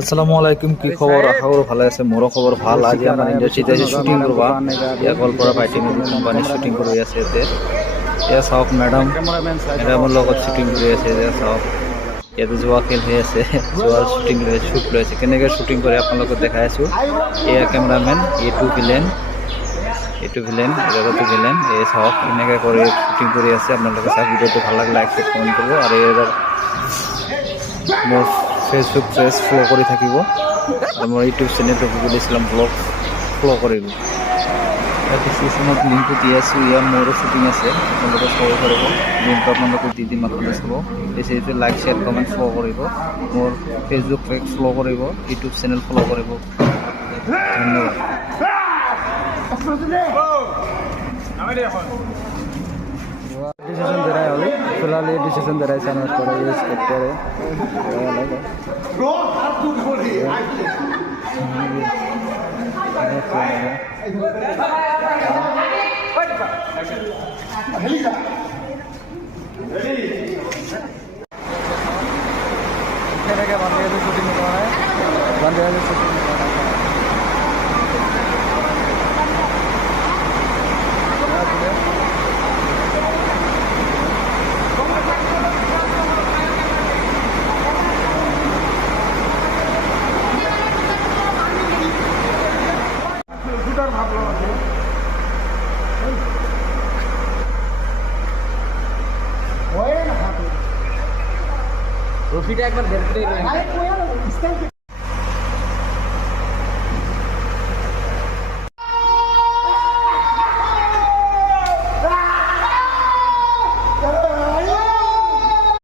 আসসালামু আলাইকুম, কি খবৰ? আশা কৰি ভালো আছে। মোৰও খবৰ ভাল। আজি আমাৰ ইন্ডাস্ট্ৰিতে শুটিং কৰবা, ইয়া গোৱালপাৰা পাইটিং কোম্পানী শুটিং কৰি আছে। এয়া চাওক মেডাম, মেডামৰ লগত শুটিং কৰি আছে। এয়া চাওক ইয়াতে যোৱা খেল হৈ আছে, যোৱাৰ শ্বুট লৈ আছে। কেনেকৈ শ্বুটিং কৰে আপোনালোকক দেখাই আছোঁ। এয়া কেমেৰামেন, এইটো ভিলেন, এইটো ভিলেন, এটাটো ভিলেন। এই চাওক এনেকৈ কৰি শ্বুটিং কৰি আছে। আপোনালোকে চাওক, ভিডিঅ'টো ভাল লাগিলে লাইক কমেণ্ট কৰিব আৰু এইবাৰ মোৰ ফেচবুক পেজ ফলো কৰি থাকিব আৰু মোৰ ইউটিউব চেনেলটো গুগল ইছলাম ব্লগ ফলো কৰিব। ইয়াত ডিছক্ৰিপশ্যনত লিংকটো দি আছোঁ। ইয়াৰ মোৰো শ্বুটিং আছে, আপোনালোকে চাব পাৰিব। লিংকটো আপোনালোকে দি দিম, আপোনালোকে চাব। বেছিকৈ লাইক শ্বেয়াৰ কমেণ্ট ফলো কৰিব। মোৰ ফেচবুক পেজ ফলো কৰিব, ইউটিউব চেনেল ফলো কৰিব। ধন্যবাদ। डिसीजन दे रहा है अभी फिलहाल ये डिसीजन दे रहा है सनवाज पर ये स्टेप पर है शूटिंग बंद शूटिंग রফিটা একবার বের করে